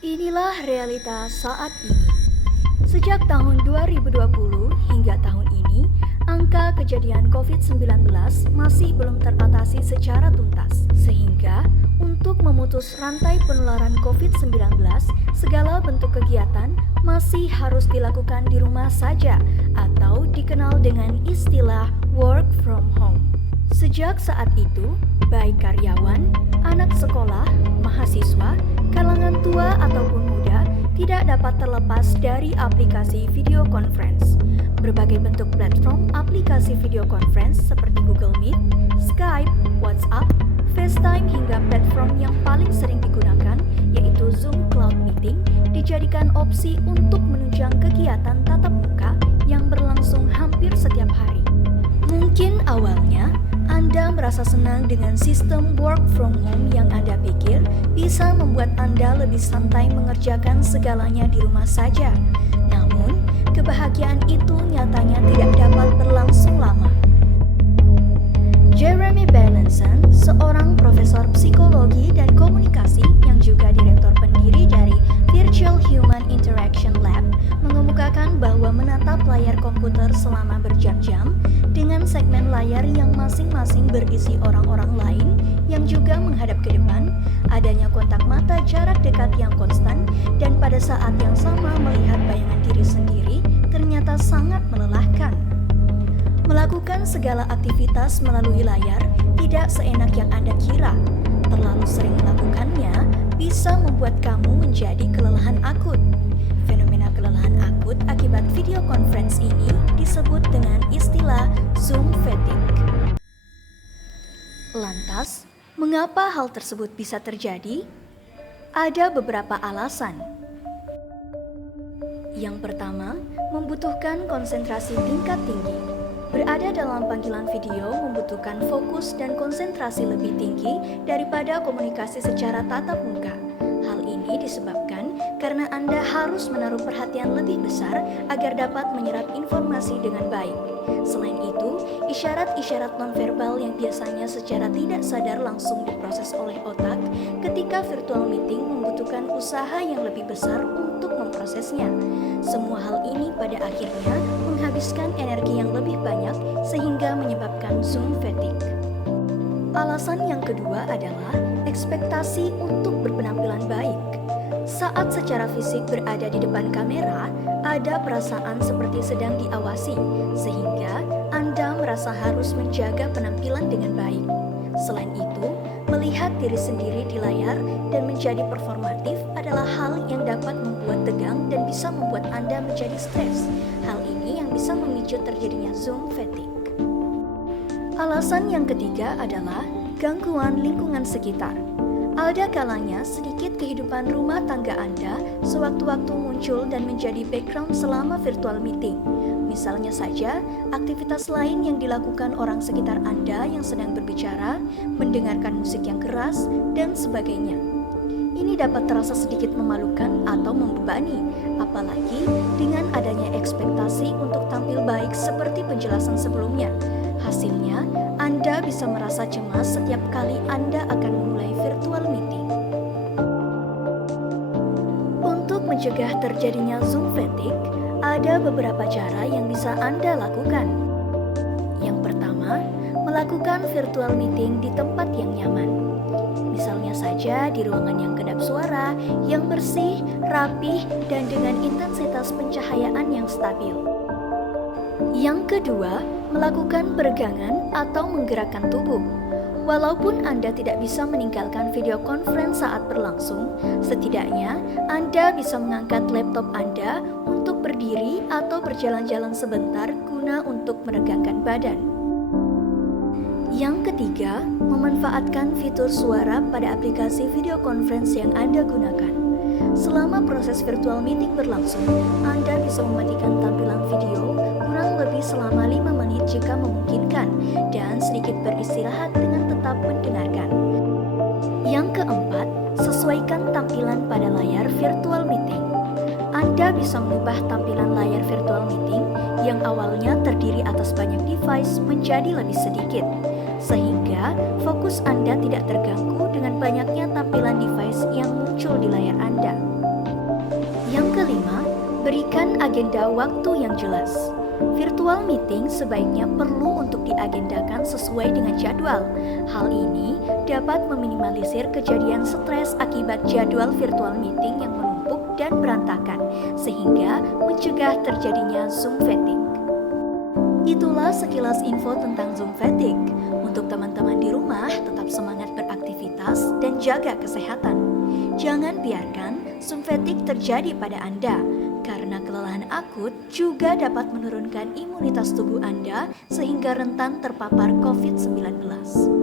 Inilah realita saat ini. Sejak tahun 2020 hingga tahun ini, angka kejadian COVID-19 masih belum teratasi secara tuntas. Sehingga, untuk memutus rantai penularan COVID-19, segala bentuk kegiatan masih harus dilakukan di rumah saja atau dikenal dengan istilah work from home. Sejak saat itu, baik karyawan, anak sekolah, mahasiswa, kalangan tua ataupun muda tidak dapat terlepas dari aplikasi video conference. Berbagai bentuk platform aplikasi video conference seperti Google Meet, Skype, WhatsApp, FaceTime hingga platform yang paling sering digunakan yaitu Zoom Cloud Meeting dijadikan opsi untuk menunjang kegiatan tatap muka yang berlangsung hampir setiap hari. Mungkin awalnya Anda merasa senang dengan sistem work from home yang Anda pikir bisa membuat Anda lebih santai mengerjakan segalanya di rumah saja. Namun, kebahagiaan itu nyatanya tidak dapat berlangsung lama. Jeremy Bailenson, seorang profesor psikologi dan komunikasi yang juga direktur pendiri dari Virtual Human Interaction Lab, mengemukakan bahwa menatap layar komputer selama berjam-jam dengan segmen layar yang masing-masing berisi orang-orang lain yang juga menghadap ke depan, adanya kontak mata jarak dekat yang konstan, dan pada saat yang sama melihat bayangan diri sendiri ternyata sangat melelahkan. Melakukan segala aktivitas melalui layar tidak seenak yang Anda kira. Terlalu sering melakukannya bisa membuat kamu menjadi kelelahan akut. Fenomena kelelahan akut akibat video conference ini disebut dengan istilah Zoom fatigue. Lantas, mengapa hal tersebut bisa terjadi? Ada beberapa alasan. Yang pertama, membutuhkan konsentrasi tingkat tinggi. Berada dalam panggilan video membutuhkan fokus dan konsentrasi lebih tinggi daripada komunikasi secara tatap muka. Hal ini disebabkan karena Anda harus menaruh perhatian lebih besar agar dapat menyerap informasi dengan baik. Selain itu, isyarat-isyarat nonverbal yang biasanya secara tidak sadar langsung diproses oleh otak ketika virtual meeting membutuhkan usaha yang lebih besar untuk memprosesnya. Semua hal ini pada akhirnya menghabiskan energi yang lebih banyak sehingga menyebabkan Zoom fatigue. Alasan yang kedua adalah ekspektasi untuk berpenampilan baik. Saat secara fisik berada di depan kamera, ada perasaan seperti sedang diawasi, sehingga Anda merasa harus menjaga penampilan dengan baik. Selain itu, melihat diri sendiri di layar dan menjadi performatif adalah hal yang dapat membuat tegang dan bisa membuat Anda menjadi stres. Hal ini yang bisa memicu terjadinya Zoom fatigue. Alasan yang ketiga adalah gangguan lingkungan sekitar. Ada kalanya sedikit kehidupan rumah tangga Anda sewaktu-waktu muncul dan menjadi background selama virtual meeting. Misalnya saja, aktivitas lain yang dilakukan orang sekitar Anda yang sedang berbicara, mendengarkan musik yang keras, dan sebagainya. Ini dapat terasa sedikit memalukan atau membebani, apalagi dengan adanya ekspektasi untuk tampil baik seperti penjelasan sebelumnya. Hasilnya, Anda bisa merasa cemas setiap kali Anda akan memulai virtual meeting. Untuk mencegah terjadinya Zoom fatigue, ada beberapa cara yang bisa Anda lakukan. Yang pertama, melakukan virtual meeting di tempat yang nyaman. Misalnya saja di ruangan yang kedap suara, yang bersih, rapih, dan dengan intensitas pencahayaan yang stabil. Yang kedua, melakukan peregangan atau menggerakkan tubuh. Walaupun Anda tidak bisa meninggalkan video conference saat berlangsung, setidaknya Anda bisa mengangkat laptop Anda untuk berdiri atau berjalan-jalan sebentar guna untuk meregangkan badan. Yang ketiga, memanfaatkan fitur suara pada aplikasi video conference yang Anda gunakan. Selama proses virtual meeting berlangsung, Anda bisa mematikan tampilan video kurang lebih selama 5 menit jika memungkinkan dan sedikit beristirahat dengan tetap mendengarkan. Yang keempat, sesuaikan tampilan pada layar virtual meeting. Anda bisa mengubah tampilan layar virtual meeting yang awalnya terdiri atas banyak device menjadi lebih sedikit, sehingga fokus Anda tidak terganggu dengan banyaknya tampilan device yang muncul di layar Anda. Berikan agenda waktu yang jelas. Virtual meeting sebaiknya perlu untuk diagendakan sesuai dengan jadwal. Hal ini dapat meminimalisir kejadian stres akibat jadwal virtual meeting yang menumpuk dan berantakan, sehingga mencegah terjadinya Zoom fatigue. Itulah sekilas info tentang Zoom fatigue. Untuk teman-teman di rumah, tetap semangat beraktivitas dan jaga kesehatan. Jangan biarkan Zoom fatigue terjadi pada Anda, karena kelelahan akut juga dapat menurunkan imunitas tubuh Anda sehingga rentan terpapar COVID-19.